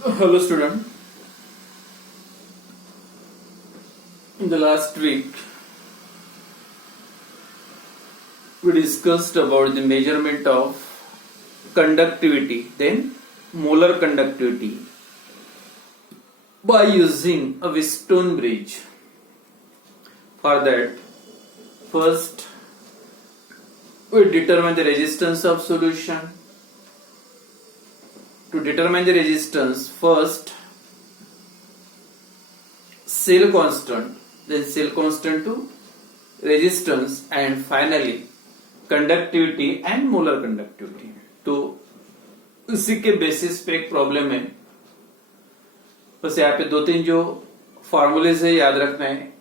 Hello student. In the last week we discussed about the measurement of conductivity, then molar conductivity by using a Wheatstone bridge. For that, first we determine the resistance of solution. To determine the resistance, first cell constant, then cell constant to resistance, and finally conductivity and molar conductivity. तो इसी के basis पे एक problem है. बस यहाँ पे दो तीन जो फॉर्मूले से याद रखना है.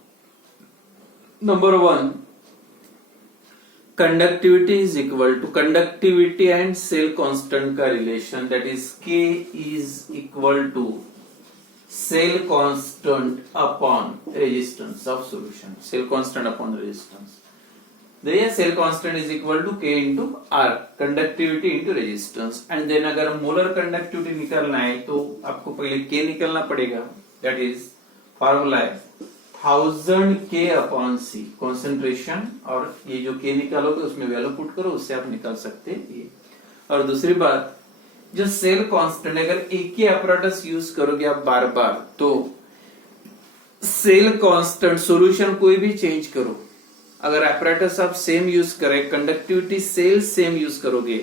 Number one, conductivity is equal to conductivity and cell constant का relation, that is K is equal to cell constant upon resistance of solution. Cell constant upon resistance. There cell constant is equal to K into R, conductivity into resistance. And then अगर molar conductivity निकालना है तो आपको पहले K निकालना पड़ेगा. That is formula है 1000 K upon C concentration, और ये जो K निकालोगे उसमें वैल्यू पुट करो, उससे आप निकाल सकते हैं ये. और दूसरी बात, जो सेल कांस्टेंट, अगर एक ही अपैरेटस यूज करोगे आप बार बार, तो सेल कांस्टेंट सॉल्यूशन कोई भी चेंज करो, अगर अपैरेटस आप सेम यूज करें, कंडक्टिविटी सेल सेम यूज करोगे,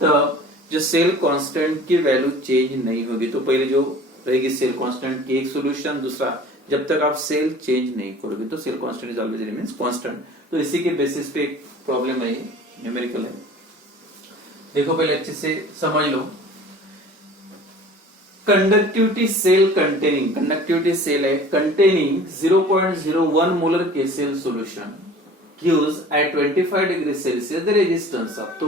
तब जो सेल कांस्टेंट की वैल्यू चेंज नहीं होगी. तो पहले जो रहेगी सेल कांस्टेंट की एक सॉल्यूशन, दूसरा जब तक आप सेल चेंज नहीं करोगे तो cell constant is always remains constant. तो इसी के बेसिस पे एक प्रॉब्लम है, न्यूमेरिकल है. देखो पहले अच्छे से समझ लो. Conductivity cell containing, conductivity cell है containing 0.01 molar KCl solution gives at 25 degree Celsius the resistance of. तो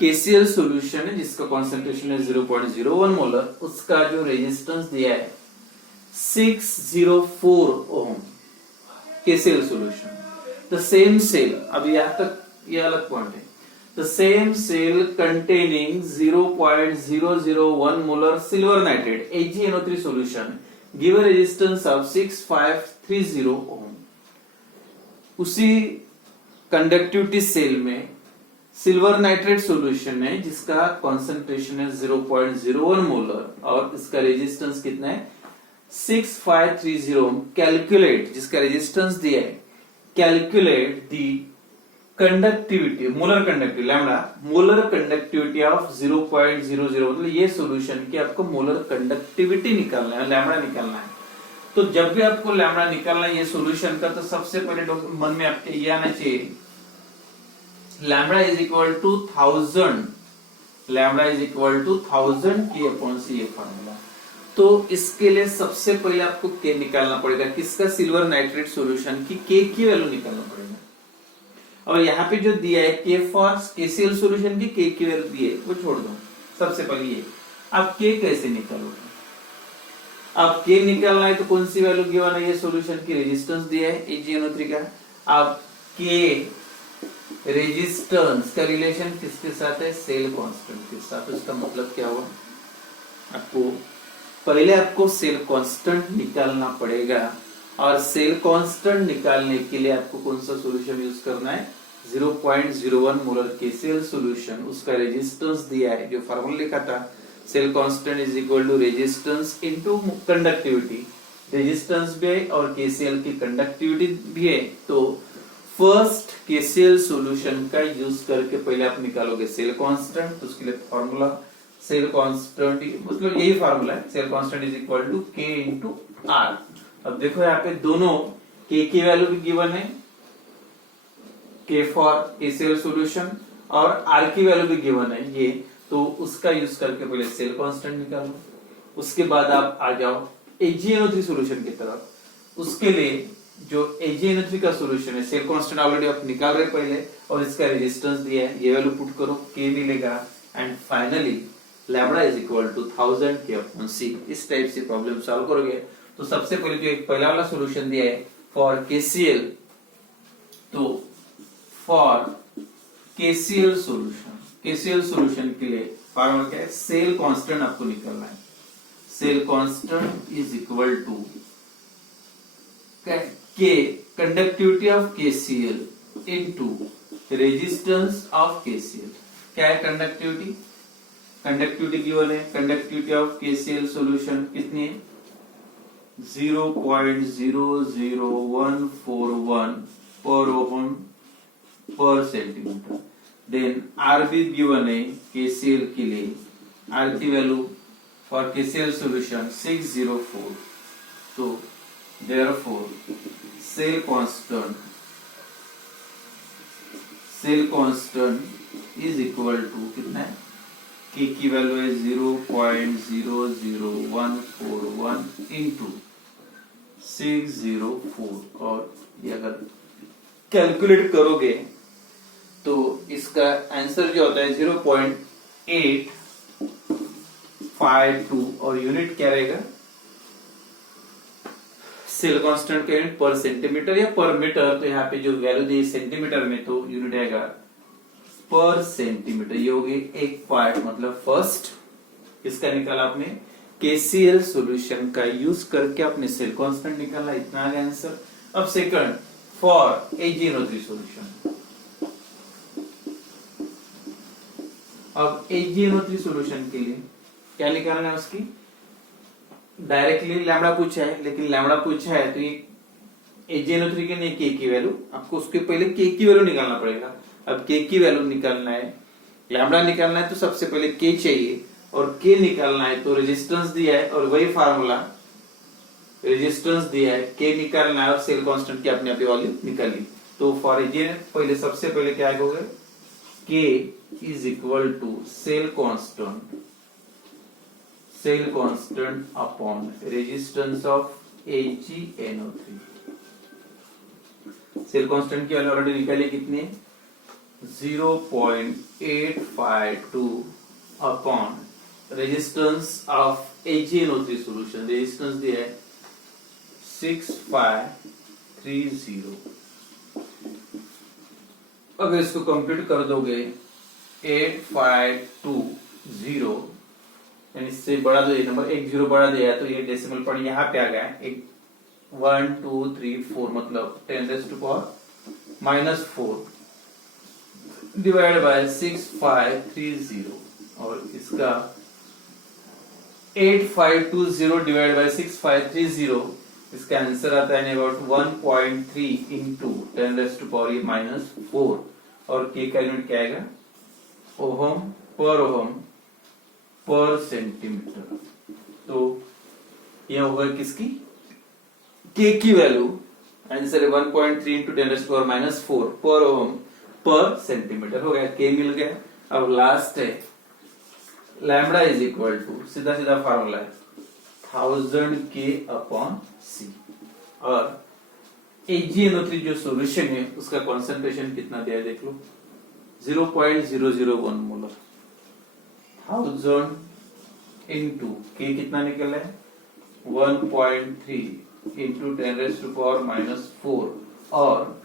केसीएल सॉल्यूशन है जिसका कॉन्सेंट्रेशन है 0.01 मोलर, उसका जो रेजिस्टेंस दिया है 604 ohm. KCl solution, the same cell, अब यहां तक ये अलग पॉइंट है, the same cell containing 0.001 molar silver nitrate AgNO3 solution give a resistance of 6530 ohm. उसी कंडक्टिविटी सेल में सिल्वर नाइट्रेट सॉल्यूशन है जिसका कॉन्सेंट्रेशन है 0.01 मोलर और इसका रेजिस्टेंस कितना है 6530. कैलकुलेट, जिसका रेजिस्टेंस दिया है, calculate the conductivity, molar conductivity lambda, molar conductivity of 0.00, मतलब ये सॉल्यूशन की आपको मोलर कंडक्टिविटी निकालना है, लैम्डा निकालना है. तो जब भी आपको लैम्डा निकालना है ये सॉल्यूशन का, तो सबसे पहले मन में आपके ये आना चाहिए, lambda is equal to 1000, lambda is equal to 1000 K upon C, ये फार्मूला. तो इसके लिए सबसे पहले आपको K निकालना पड़ेगा, किसका, सिल्वर नाइट्रेट सॉल्यूशन की K की वैल्यू निकालना पड़ेगा. और यहाँ पे जो दिया है K फॉर KCl सॉल्यूशन की K की वैल्यू दी है, वो छोड़ दो. सबसे पहले ये आप K कैसे निकालोगे, आप K निकालना है तो कौन सी वैल्यू गिवन है, ये सॉल्यूशन की रेजिस्टेंस दिया है AgNO3 का. आप K रेजिस्टेंस का रिलेशन किसके साथ है, सेल कांस्टेंट के साथ. उसका मतलब क्या हुआ, आपको पहले आपको सेल कांस्टेंट निकालना पड़ेगा, और सेल कांस्टेंट निकालने के लिए आपको कौन सा सॉल्यूशन यूज करना है, 0.01 मोलर केसीएल सॉल्यूशन. उसका रेजिस्टेंस दिया है, जो फार्मूला लिखा था, cell constant is equal to resistance into conductivity. Resistance भी है और केसीएल की कंडक्टिविटी भी है. तो फर्स्ट केसीएल सॉल्यूशन का यूज करके पहले आप निकालोगे सेल कांस्टेंट. तो उसके लिए फार्मूला सेल कांस्टेंट, मतलब यही फार्मूला है, cell constant is equal to K into R. अब देखो यहाँ पे दोनों K की वैल्यू भी गिवन है, K फॉर KCl सॉल्यूशन, और R की वैल्यू भी गिवन है ये. तो उसका यूज करके पहले सेल कांस्टेंट निकालो, उसके बाद आप आ जाओ AgNO3 सॉल्यूशन की तरफ. उसके लिए जो AgNO3 का सॉल्यूशन है, सेल कांस्टेंट ऑलरेडी आप निकाल रहे पहले, और इसका रेजिस्टेंस दिया है, ये वैल्यू पुट करो, K मिलेगा, and finally lambda is equal to 1000 K upon C. इस टाइप से प्रॉब्लम सॉल्व करोगे. तो सबसे पहले जो एक पहला वाला सॉल्यूशन दिया है फॉर KCl, तो for KCl solution, KCl solution के लिए फार्मूला क्या है, सेल कांस्टेंट आपको निकालना है. Cell constant is equal to K conductivity of KCl into resistance of KCl। क्या है कंडक्टिविटी? कंडक्टिविटी गिवन है, कंडक्टिविटी ऑफ KCl सॉल्यूशन कितनी है? 0.00141 per ohm per centimetre. Then RB given है KCl के लिए, R की वैल्यू फॉर KCl सॉल्यूशन 604। तो therefore cell constant is equal to कितना है? K की वैल्यू है 0.00141 इंटू 604, और ये अगर कैलकुलेट करोगे तो इसका आंसर जो होता है 0.852, और यूनिट क्या रहेगा? सेल कांस्टेंट का यूनिट पर सेंटीमीटर या पर मीटर, तो यहाँ पे जो वैल्यू दी सेंटीमीटर में, तो यूनिट आएगा पर सेंटीमीटर। ये होगी एक पार्ट, मतलब फर्स्ट इसका निकाला आपने KCl सॉल्यूशन का यूज करके आपने सेल कांस्टेंट निकाला, इतना आ गया आंसर। अब सेकंड फॉर AgNO3 सॉल्यूशन। अब AgNO3 सॉल्यूशन के लिए क्या निकालना है? उसकी डायरेक्टली लैम्बडा पूछा है, लेकिन लैम्बडा पूछा है तो ये AgNO3 के लिए K की वैल्यू, आपको उसके पहले K की वैल्यू निकालना पड़ेगा। अब K की वैल्यू निकालना है, लैम्बडा निकालना है तो सबसे पहले K चाहिए, और K निकालना है तो रेजिस्टेंस दिया है, और वही फार्मूला रेजिस्टेंस दिया है, K निकालना है और सेल कांस्टेंट की अपनी अपनी वैल्यू निकाली। तो फॉर AgN पहले सबसे पहले क्या होगा? K is equal to cell constant upon resistance of AgNO3। Cell constant की वैल्यू ऑलरेडी निकाली, कितनी? 0.852 upon resistance of AgNO3 solution, resistance दिया है 6530। अगर इसको कंप्लीट कर दोगे 8520, यानी इससे बड़ा जो ये नंबर एक जीरो बढ़ा दिया है, तो ये डेसिमल पॉइंट यहाँ पे आ गया, एक 1 2 3 4, मतलब 10⁻⁻⁴ डिवाइड बाय 6530, और इसका 8520 डिवाइड बाय 6530, इसका आंसर आता है अबाउट 1.3 इंटू 10⁻⁻⁴, और K का यूनिट क्या आएगा? Ohm per centimetre. तो यह होगा किसकी? K की वैल्यू, आंसर है 1.3 इंटू 10⁻⁻⁴ पर ओहम पर सेंटीमीटर हो गया, K मिल गया। अब लास्ट है लैम्बडा इज इक्वल टू, सीधा सीधा फार्मूला है 1000 K अपॉन C, और AgNO3 जो सॉल्यूशन है उसका कंसंट्रेशन कितना दिया है देख लो, 0.001 मोलर। 1000 इंटू K कितना निकला है? 1.3 इंटू 10⁻⁻⁴, और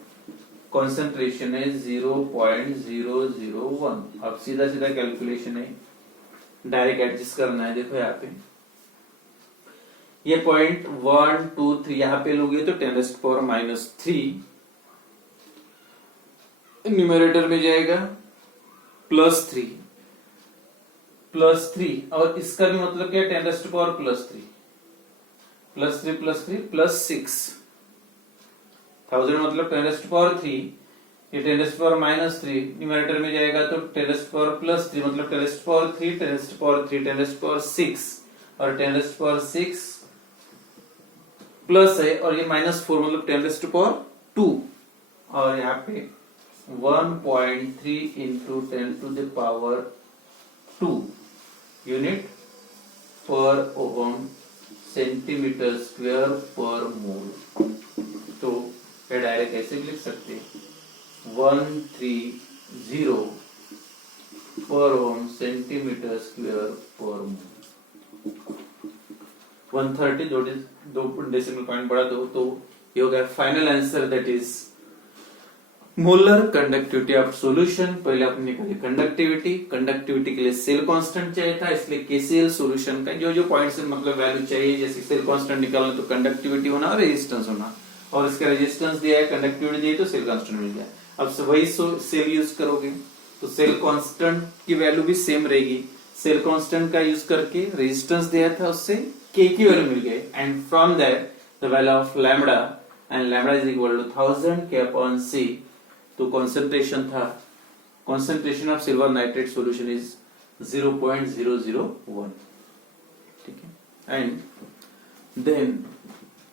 कंसंट्रेशन है 0.001। अब सीधा सीधा कैलकुलेशन है, डायरेक्ट एडजस्ट करना है। देखो यहाँ पे ये पॉइंट 1 2 3 यहाँ पे लोगे तो 10⁻⁻3 न्यूमरेटर में जाएगा +3, और इसका भी मतलब क्या है? 10⁻+3 +6, 1000 मतलब 10⁻3, ये 10⁻⁻3 न्यूमरेटर में जाएगा तो 10⁻+3 मतलब 10⁻3 10⁻6, और 10⁻6 प्लस है, और ये -4 मतलब 10⁻2, और यहाँ पे 1.3 इंटू 10⁻² यूनिट पर ओहम सेंटीमीटर स्क्वायर पर मोल। तो ये डायरेक्ट ऐसे भी लिख सकते हैं 130 पर ओहम सेंटीमीटर स्क्वायर पर मोल। 130 दो डेसिमल पॉइंट बढ़ा दो, तो ये हो गया final answer, that is molar conductivity of solution, पहले आपने निकाली कंडक्टिविटी, कंडक्टिविटी के लिए सेल कांस्टेंट चाहिए था, इसलिए केसीएल सॉल्यूशन का जो जो पॉइंट्स मतलब वैल्यू चाहिए, जैसे सेल कांस्टेंट निकालना तो कंडक्टिविटी होना और रेजिस्टेंस होना, और इसका रेजिस्टेंस दिया है, कंडक्टिविटी दी है तो सेल कांस्टेंट मिल गया। अब वही सेल यूज करोगे तो सेल कांस्टेंट की वैल्यू भी सेम रहेगी, सेल कांस्टेंट का यूज करके रेजिस्टेंस दिया था उससे के की वैल्यू मिल गई, and from that the value of lambda, and lambda is equal to 1000 K upon C, तो कॉन्सेंट्रेशन था, concentration of silver nitrate solution is 0.001, ठीक है। एंड देन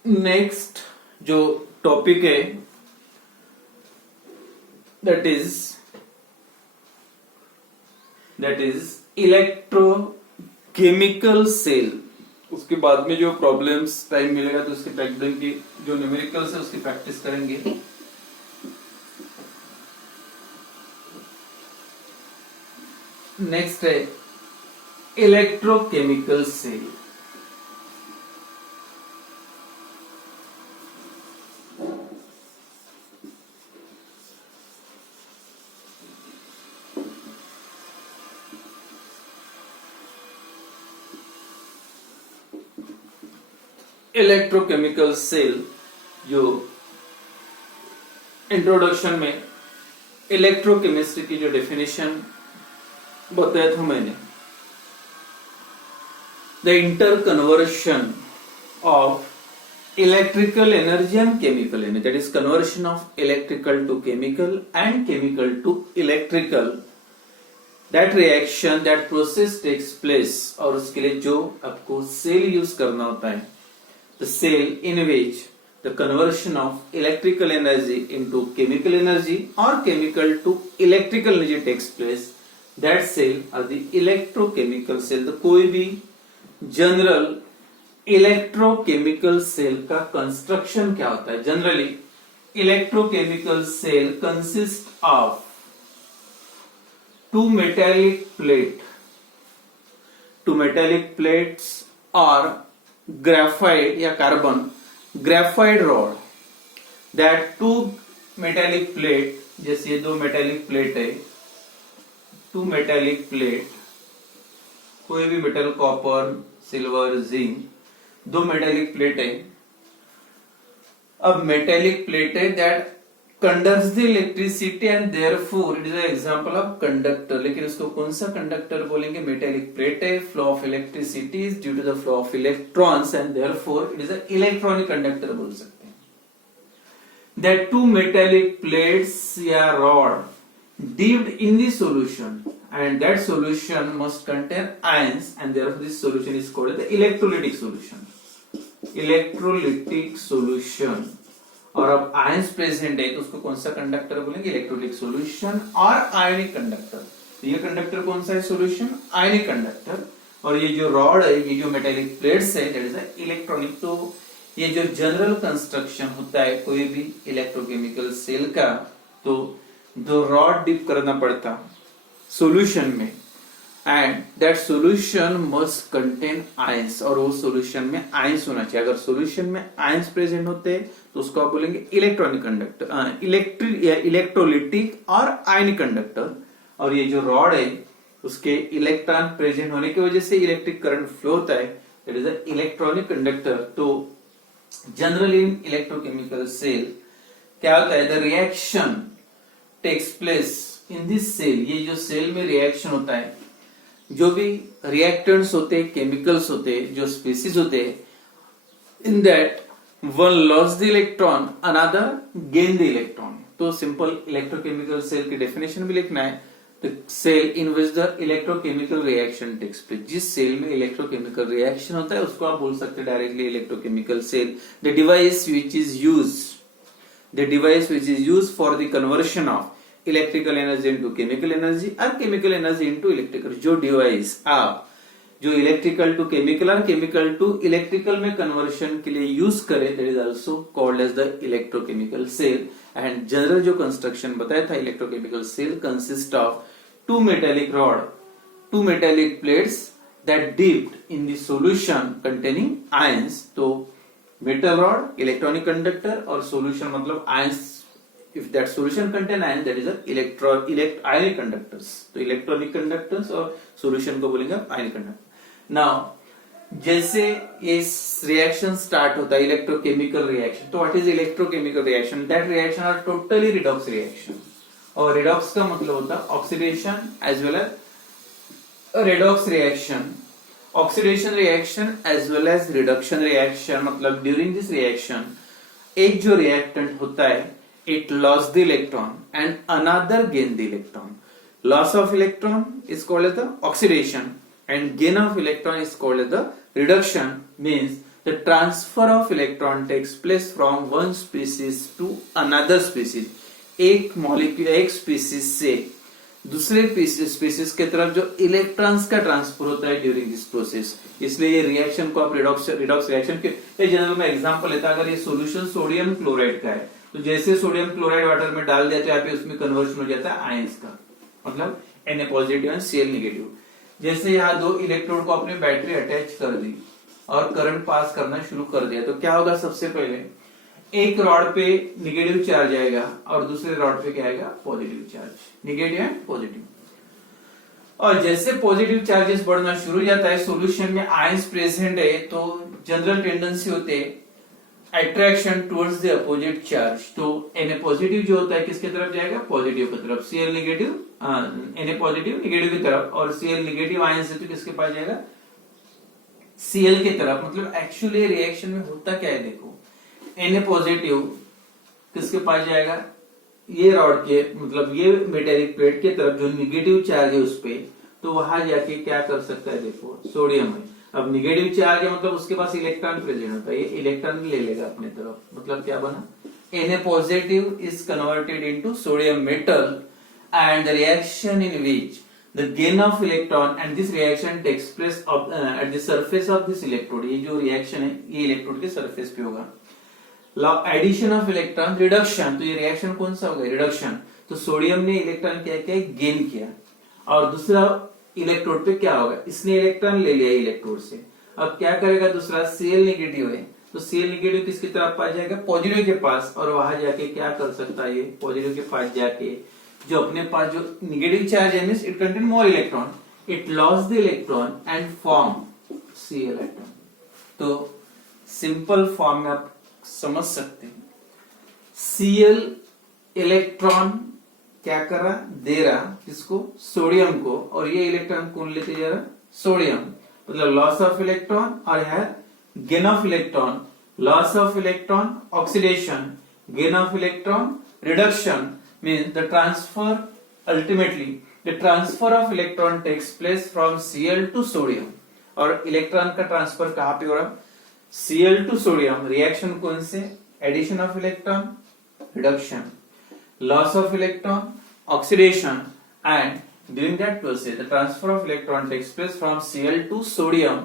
नेक्स्ट जो टॉपिक है दैट इज इलेक्ट्रोकेमिकल सेल। उसके बाद में जो प्रॉब्लम्स टाइम मिलेगा तो उसके प्रैक्टिस की जो न्यूमेरिकल्स है उसकी प्रैक्टिस करेंगे। नेक्स्ट है इलेक्ट्रोकेमिकल सेल। इलेक्ट्रोकेमिकल सेल जो इंट्रोडक्शन में इलेक्ट्रोकेमिस्ट्री की जो डेफिनेशन बताया था मैंने, the interconversion of electrical energy and chemical energy, that is conversion of electrical to chemical and chemical to electrical, that reaction that process takes place, और उसके लिए जो आपको सेल यूज करना होता है, the cell in which the conversion of electrical energy into chemical energy or chemical to electrical energy takes place, that cell are the electrochemical cell। तो कोई भी जनरल इलेक्ट्रोकेमिकल सेल का कंस्ट्रक्शन क्या होता है? Generally electrochemical cell consist of two metallic plates or graphite या carbon graphite rod, that two metallic plate, जैसे ये दो मेटेलिक प्लेट है, टू मेटेलिक प्लेट, कोई भी मेटल कॉपर सिल्वर जिंक, दो मेटेलिक प्लेट है। अब मेटेलिक प्लेट है that conducts the electricity and therefore it is an example of conductor, लेकिन इसको कौन सा कंडक्टर बोलेंगे? मेटेलिक प्लेट है, flow of electricity is due to the flow of electrons and therefore it is an electronic conductor बोल सकते हैं। That two metallic plates या rod dipped in the solution and that solution must contain ions and therefore this solution is called the electrolytic solution, electrolytic solution। और अब ions present है तो उसको कौन सा कंडक्टर बोलेंगे? इलेक्ट्रोलिटिक सॉल्यूशन और आयनिक कंडक्टर। तो ये कंडक्टर कौन सा है? सॉल्यूशन आयनिक कंडक्टर। और ये जो रॉड है, ये जो मेटेलिक प्लेट्स है, दैट इज इलेक्ट्रॉनिक। तो ये जो जनरल कंस्ट्रक्शन होता है कोई भी इलेक्ट्रोकेमिकल सेल का, तो दो रॉड डिप करना पड़ता सॉल्यूशन में and that solution must contain ions, और वो सॉल्यूशन में आयंस होना चाहिए। अगर सॉल्यूशन में आयंस प्रेजेंट होते हैं तो उसको आप बोलेंगे इलेक्ट्रॉनिक कंडक्टर, इलेक्ट्रोलिटिक और आयनिक कंडक्टर। और ये जो रॉड है उसके इलेक्ट्रॉन प्रेजेंट होने की वजह से इलेक्ट्रिक करंट फ्लो होता है, दैट इज इलेक्ट्रॉनिक कंडक्टर। तो जनरली इन इलेक्ट्रोकेमिकल सेल क्या होता है? The reaction takes place in this cell, ये जो सेल में रिएक्शन होता है, जो भी रिएक्टेंट्स होते हैं, केमिकल्स होते हैं, जो स्पीसीज होते हैं, in that one loss the electron, another gain the electron. तो सिंपल इलेक्ट्रोकेमिकल सेल की डेफिनेशन भी लिखना है, the cell in which the electrochemical reaction takes place, जिस सेल में इलेक्ट्रोकेमिकल रिएक्शन होता है उसको आप बोल सकते हैं directly electrochemical cell. The device which is used for the conversion of electrical energy into chemical energy और केमिकल एनर्जी इनटू इलेक्ट्रिकल, जो डिवाइस आप जो इलेक्ट्रिकल टू केमिकल और केमिकल टू इलेक्ट्रिकल में कन्वर्शन के लिए यूज करें, that is also called as the electrochemical cell. And general जो कंस्ट्रक्शन बताया था, electrochemical cell consist of two metallic rod, two metallic plates that dipped in the solution containing ions. तो metal rod electronic conductor और solution मतलब ions if that solution contain ion, that is a ionic conductors. तो electronic conductors और solution को बोलेंगे आयनिक conductor. Now जैसे ये reaction start होता है इलेक्ट्रोकेमिकल रिएक्शन, तो what is electrochemical reaction? That reaction are totally redox reaction. और रिडॉक्स का मतलब होता है oxidation as well as redox reaction. Oxidation reaction as well as reduction reaction. मतलब ड्यूरिंग दिस रिएक्शन एक जो रिएक्टेंट होता है it lost the electron and another gain the electron. Loss of electron is called as the oxidation and gain of electron is called as the reduction. Means the transfer of electron takes place from one species to another species. एक molecule एक species से दूसरे species के तरफ जो electrons का transfer होता है ड्यूरिंग दिस प्रोसेस, इसलिए ये रिएक्शन को आप रिडॉक्स रिएक्शन के जनरल में एग्जांपल लेता है. अगर ये सॉल्यूशन सोडियम क्लोराइड का है तो जैसे सोडियम क्लोराइड वाटर में डाल दिया तो यहाँ पे उसमें कन्वर्शन हो जाता है आयंस का, मतलब Na positive and Cl negative. जैसे यहाँ दो इलेक्ट्रोड को अपनी बैटरी अटैच कर दी और करंट पास करना शुरू कर दिया तो क्या होगा? सबसे पहले एक रॉड पे नेगेटिव चार्ज आएगा और दूसरे रॉड पे क्या आएगा? Positive charge, negative and positive. और जैसे पॉजिटिव चार्जेस बढ़ना शुरू हो जाता है, सॉल्यूशन में आयंस प्रेजेंट है, तो जनरल टेंडेंसी होते है attraction towards the opposite charge. तो Na पॉजिटिव जो होता है किसके तरफ जाएगा? पॉजिटिव की तरफ. Cl negative Na positive negative की तरफ, और Cl नेगेटिव आयन से तो किसके पास जाएगा? Cl की तरफ. मतलब एक्चुअली रिएक्शन में होता क्या है देखो, Na पॉजिटिव किसके पास जाएगा? ये रॉड के मतलब ये मेटेलिक प्लेट की तरफ जो नेगेटिव चार्ज है उस पे, तो वहां जाके क्या कर सकता है देखो, सोडियम है. अब नेगेटिव चार्ज है मतलब उसके पास इलेक्ट्रॉन प्रेजेंट होता है, ये इलेक्ट्रॉन ले लेगा अपने तरफ. मतलब क्या बना? Na positive is converted into sodium metal and the reaction in which the gain of electron and this reaction takes place at the surface of this electrode. ये जो रिएक्शन है ये इलेक्ट्रोड के सरफेस पे होगा. Addition of electron, reduction. तो ये reaction कौन सा होगा? रिडक्शन. तो सोडियम ने इलेक्ट्रॉन क्या किया? गेन किया. और दूसरा इलेक्ट्रोड पे क्या होगा? इसने इलेक्ट्रॉन ले लिया इलेक्ट्रोड से. अब क्या करेगा दूसरा? Cl नेगेटिव है तो Cl नेगेटिव किसकी तरफ पास जाएगा? पॉजिटिव के पास. और वहां जाके क्या कर सकता है? ये पॉजिटिव के पास जाके जो अपने पास जो नेगेटिव चार्ज है means it contain more electron, it lost the electron and form Cl atom. तो सिंपल फॉर्म में आप समझ सकते हैं, Cl इलेक्ट्रॉन क्या कर रहा? दे रहा किसको? सोडियम को. और ये इलेक्ट्रॉन कौन लेते जा रहा? सोडियम. मतलब लॉस ऑफ इलेक्ट्रॉन और है gain of electron. Loss of electron oxidation, gain of electron reduction. Means the transfer ultimately the transfer of electron takes place from Cl to sodium. और इलेक्ट्रॉन का transfer कहां पे हो रहा? Cl to sodium. Reaction कौन से? Addition of electron, reduction, loss of electron, oxidation, and during that process the transfer of electron takes place from Cl to sodium.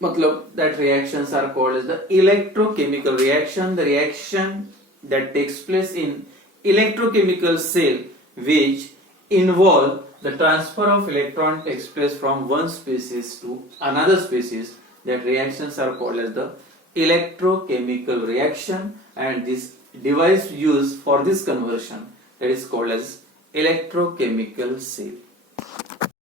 मतलब that reactions are called as the electrochemical reaction. The reaction that takes place in electrochemical cell which involve the transfer of electron takes place from one species to another species. That reactions are called as the electrochemical reaction, and this device used for this conversion that is called as electrochemical cell.